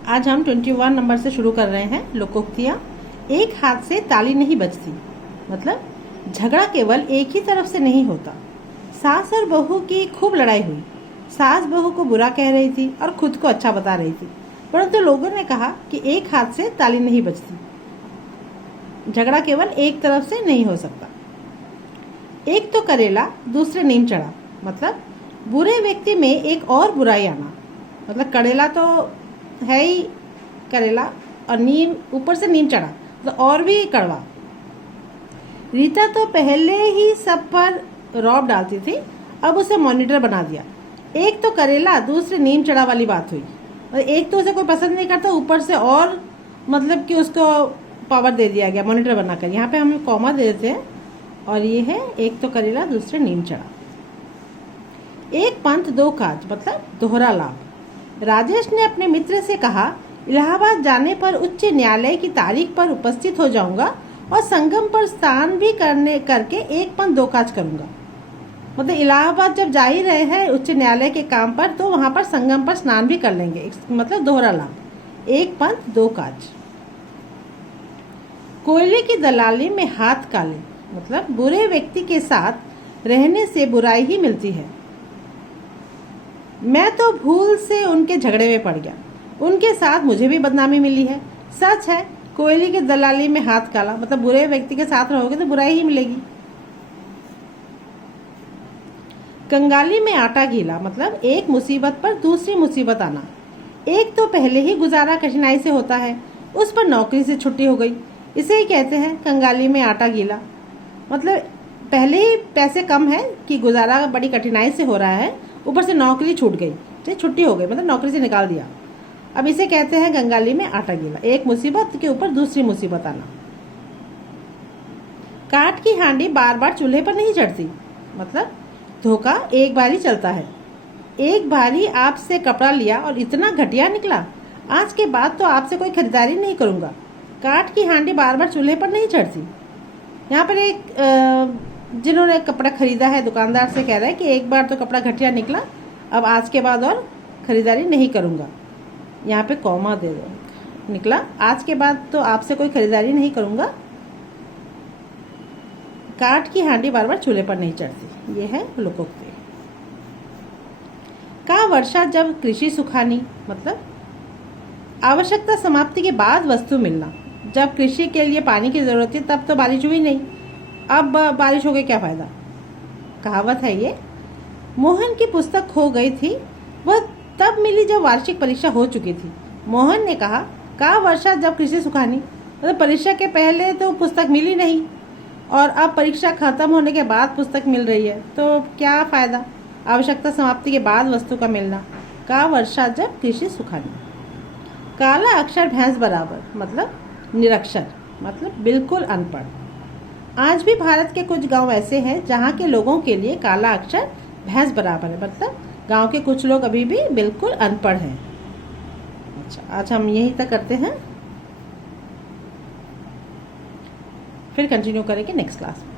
आज हम 21 नंबर से शुरू कर रहे हैं लोकोक्तियाँ। एक हाथ से ताली नहीं बजती, मतलब झगड़ा केवल एक ही तरफ से नहीं होता। सास और बहू की खूब लड़ाई हुई। सास बहू को बुरा कह रही थी और खुद को अच्छा बता रही थी, परंतु लोगों ने कहा कि एक हाथ से ताली नहीं बजती, झगड़ा केवल एक तरफ से नहीं हो सकता। एक तो करेला दूसरे नीम चढ़ा, मतलब बुरे व्यक्ति में एक और बुराई आना। मतलब करेला तो है ही करेला, और नीम ऊपर से नीम चढ़ा तो और भी कड़वा। रीता तो पहले ही सब पर रौब डालती थी, अब उसे मॉनिटर बना दिया। एक तो करेला दूसरे नीम चढ़ा वाली बात हुई, और एक तो उसे कोई पसंद नहीं करता, ऊपर से और मतलब कि उसको पावर दे दिया गया मॉनिटर बनाकर। यहाँ पे हम कॉमा दे देते हैं, और ये है एक तो करेला दूसरे नीम चढ़ा। एक पंथ दो काज, मतलब दोहरा लाभ। राजेश ने अपने मित्र से कहा, इलाहाबाद जाने पर उच्च न्यायालय की तारीख पर उपस्थित हो जाऊंगा और संगम पर स्नान भी करके एक पंथ दो काज करूंगा। मतलब इलाहाबाद जब जा ही रहे हैं उच्च न्यायालय के काम पर, तो वहां पर संगम पर स्नान भी कर लेंगे, मतलब दोहरा लाभ। एक पंथ दो काज। कोयले की दलाली में हाथ काले, मतलब बुरे व्यक्ति के साथ रहने से बुराई ही मिलती है। मैं तो भूल से उनके झगड़े में पड़ गया, उनके साथ मुझे भी बदनामी मिली है। सच है, कोयले की दलाली में हाथ काला, मतलब बुरे व्यक्ति के साथ रहोगे तो बुराई ही मिलेगी। कंगाली में आटा गीला, मतलब एक मुसीबत पर दूसरी मुसीबत आना। एक तो पहले ही गुजारा कठिनाई से होता है, उस पर नौकरी से छुट्टी हो गई, इसे ही कहते हैं कंगाली में आटा गीला। मतलब पहले ही पैसे कम है कि गुजारा बड़ी कठिनाई से हो रहा है, ऊपर से नौकरी छूट गई, छुट्टी हो गई, मतलब नौकरी से निकाल दिया। अब इसे कहते हैं कंगाली में आटा गीला, एक मुसीबत के ऊपर दूसरी मुसीबत आना। काठ की हांडी बार बार चूल्हे पर नहीं चढ़ती, मतलब धोखा एक बार ही चलता है। एक बार ही आपसे कपड़ा लिया और इतना घटिया निकला, आज के बाद तो आपसे कोई खरीदारी नहीं करूंगा। काठ की हांडी बार बार चूल्हे पर नहीं चढ़ती। यहाँ पर एक जिन्होंने कपड़ा खरीदा है दुकानदार से कह रहा है कि एक बार तो कपड़ा घटिया निकला, अब आज के बाद और खरीदारी नहीं करूंगा। यहाँ पे कॉमा दे दो, निकला आज के बाद तो आपसे कोई खरीदारी नहीं करूंगा। काठ की हांडी बार बार चूल्हे पर नहीं चढ़ती, ये है लोकोक्ति। का वर्षा जब कृषि सुखानी, मतलब आवश्यकता समाप्ति के बाद वस्तु मिलना। जब कृषि के लिए पानी की जरूरत थी तब तो बारिश हुई नहीं, अब बारिश हो गई, क्या फायदा। कहावत है ये। मोहन की पुस्तक खो गई थी, वह तब मिली जब वार्षिक परीक्षा हो चुकी थी। मोहन ने कहा, का वर्षा जब कृषि सुखानी, मतलब परीक्षा के पहले तो पुस्तक मिली नहीं, और अब परीक्षा खत्म होने के बाद पुस्तक मिल रही है, तो क्या फायदा। आवश्यकता समाप्ति के बाद वस्तु का मिलना। का वर्षा जब कृषि सुखानी। काला अक्षर भैंस बराबर, मतलब निरक्षर, मतलब बिल्कुल अनपढ़। आज भी भारत के कुछ गांव ऐसे हैं जहां के लोगों के लिए काला अक्षर भैंस बराबर है, मतलब गांव के कुछ लोग अभी भी बिल्कुल अनपढ़ हैं। अच्छा, आज हम यहीं तक करते हैं, फिर कंटिन्यू करेंगे नेक्स्ट क्लास में।